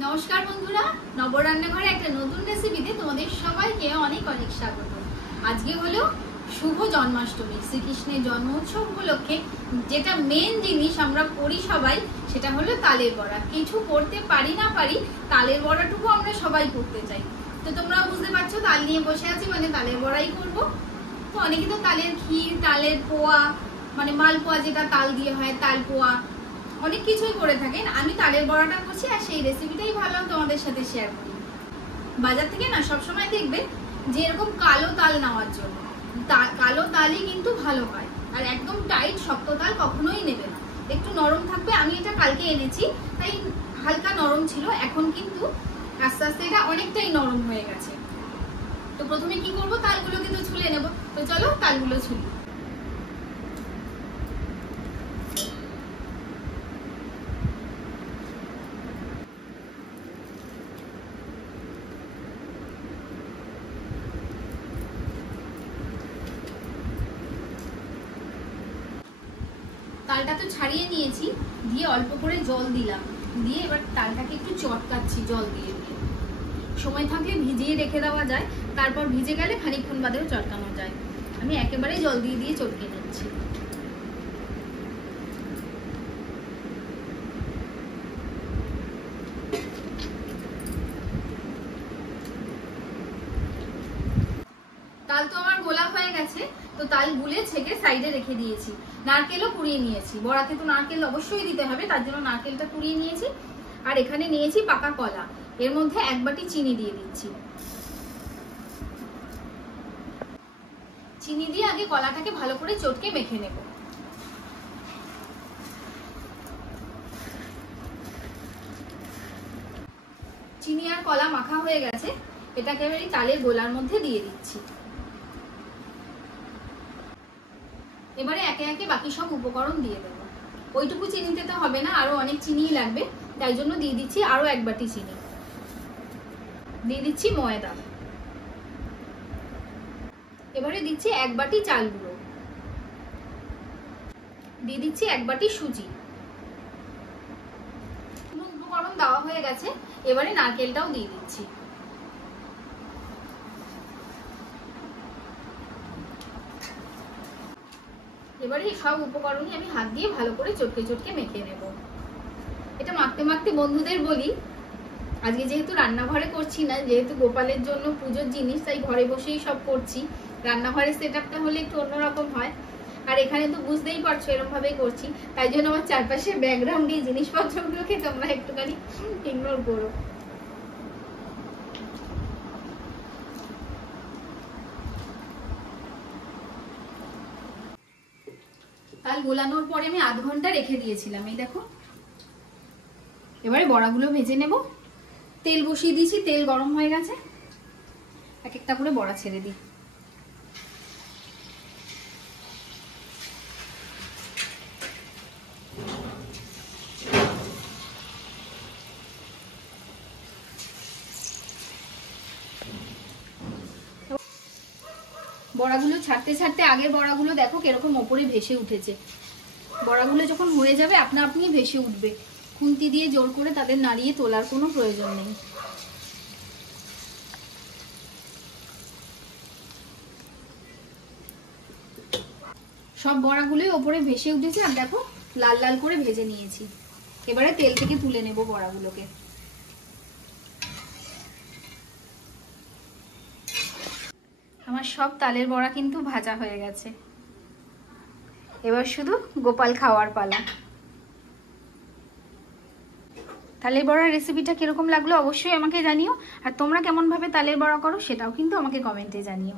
নমস্কার বন্ধুরা, নবরান্নাঘরে একটা নতুন রেসিপিতে তোমাদের সবাইকে অনেক অনেক স্বাগত। আজকে হলো শুভ জন্মাষ্টমী, শ্রীকৃষ্ণের জন্ম উৎসব উপলক্ষে যেটা মেন জিনিস আমরা করি সবাই, সেটা হলো তালের বড়া। কিছু করতে পারি না পারি, তালের বড়াটুকু আমরা সবাই করতে চাই। তো তোমরা বুঝতে পারছো, তাল নিয়ে বসে আছি মানে তালের বড়াই করব। তো অনেকে তো তালের ক্ষীর, তালের পোয়া মানে মালপোয়া যেটা তাল দিয়ে হয়, তাল পোয়া অনেক কিছুই করে থাকেন। আমি তালের বড়াটা করছি আর সেই রেসিপিটাই ভাবলাম তোমাদের সাথে শেয়ার করি। বাজার থেকে না সবসময় দেখবে যে এরকম কালো তাল নেওয়ার জন্য, কালো তালই কিন্তু ভালো হয়। আর একদম টাইট শক্ত তাল কখনোই নেবে না, একটু নরম থাকবে। আমি এটা কালকে এনেছি তাই হালকা নরম ছিল, এখন কিন্তু আস্তে আস্তে এটা অনেকটাই নরম হয়ে গেছে। তো প্রথমে কি করব, তালগুলো কিন্তু ছুলে নেব। তো চলো তালগুলো ছুলি। তালটা তো ছাড়িয়ে নিয়েছি, দিয়ে অল্প করে জল দিলাম, দিয়ে এবার তালটাকে একটু চটকাচ্ছি জল দিয়ে দিয়ে। সময় থাকলে ভিজিয়ে রেখে দেওয়া যায়, তারপর ভিজে গেলে খানিকক্ষণ বাদেও চটকানো যায়। আমি একেবারে জল দিয়ে দিয়ে চটকে নিচ্ছি। তাল তো আমার গোলা হয়ে গেছে, তো তাল গুলে ছেঁকে সাইডে রেখে দিয়েছি। নারকেলও কুড়িয়ে নিয়েছি, বড়াতে তো নারকেল অবশ্যই দিতে হবে, তার জন্য নারকেলটা কুড়িয়ে নিয়েছি। আর এখানে নিয়েছি পাকা কলা, এর মধ্যে 1 বাটি চিনি দিয়ে দিচ্ছি। চিনি দিয়ে আগে কলাটাকে ভালো করে চটকে মেখে নেব। চিনি আর কলা মাখা হয়ে গেছে, এটাকে আমি তালের গোলার মধ্যে দিয়ে দিচ্ছি। এবারে একে একে বাকি সব উপকরণ দিয়ে দেব। ওইটুকু চিনিতে তো হবে না, আরো অনেক চিনিই লাগবে, তাই জন্য দিয়ে দিচ্ছি আরো 1 বাটি চিনি। দিয়ে দিচ্ছি ময়দা। এবারে দিচ্ছি 1 বাটি চাল গুঁড়ো। দিয়ে দিচ্ছি 1 বাটি সুজি। উপকরণ দেওয়া হয়ে গেছে, এবারে নারকেলটাও দিয়ে দিচ্ছি। এবারে সব উপকরণই আমি হাত দিয়ে ভালো করে চটকে চটকে মেখে নেব। এটা মাখতে মাখতে বন্ধুদের বলি, আজকে যেহেতু রান্নাঘরে করছি না, যেহেতু গোপালের জন্য পুজোর জিনিস, তাই ঘরে বসেই সব করছি। রান্নাঘরের সেটআপটা হলে একটু অন্যরকম হয়, আর এখানে তো বুঝতেই পারছো এরকম ভাবেই করছি, তাই জন্য আমার চারপাশে ব্যাকগ্রাউন্ড এই জিনিসপত্রগুলোকে তোমরা একটুখানি ইগনোর করো। তাল গোলানোর পরে আমি আধ ঘন্টা রেখে দিয়েছিলাম, এই দেখো। এবারে বড়াগুলো ভেজে নেব। তেল বসিয়ে দিয়েছি, তেল গরম হয়ে গেছে, এক একটা করে বড়া ছেড়ে দিই। বড়াগুলো ছাড়তে ছাড়তে আগের বড়াগুলো দেখো কিরকম ওপরে ভেসে উঠেছে। বড়াগুলো যখন হয়ে যাবে আপনা আপনি ভেসে উঠবে, খুন্তি দিয়ে জোর করে তাদের নাড়িয়ে তোলার কোনো প্রয়োজন নেই। সব বড়াগুলোই ওপরে ভেসে উঠেছে, আর দেখো লাল লাল করে ভেজে নিয়েছি। এবারে তেল থেকে তুলে নেব বড়াগুলোকে। আমার সব তালের বড়া কিন্তু ভাজা হয়ে গেছে, এবার শুধু গোপাল খাওয়ার পালা। তালের বড়ার রেসিপিটা কিরকম লাগলো অবশ্যই আমাকে জানিও, আর তোমরা কেমন ভাবে তালের বড়া করো সেটাও কিন্তু আমাকে কমেন্টে জানিও।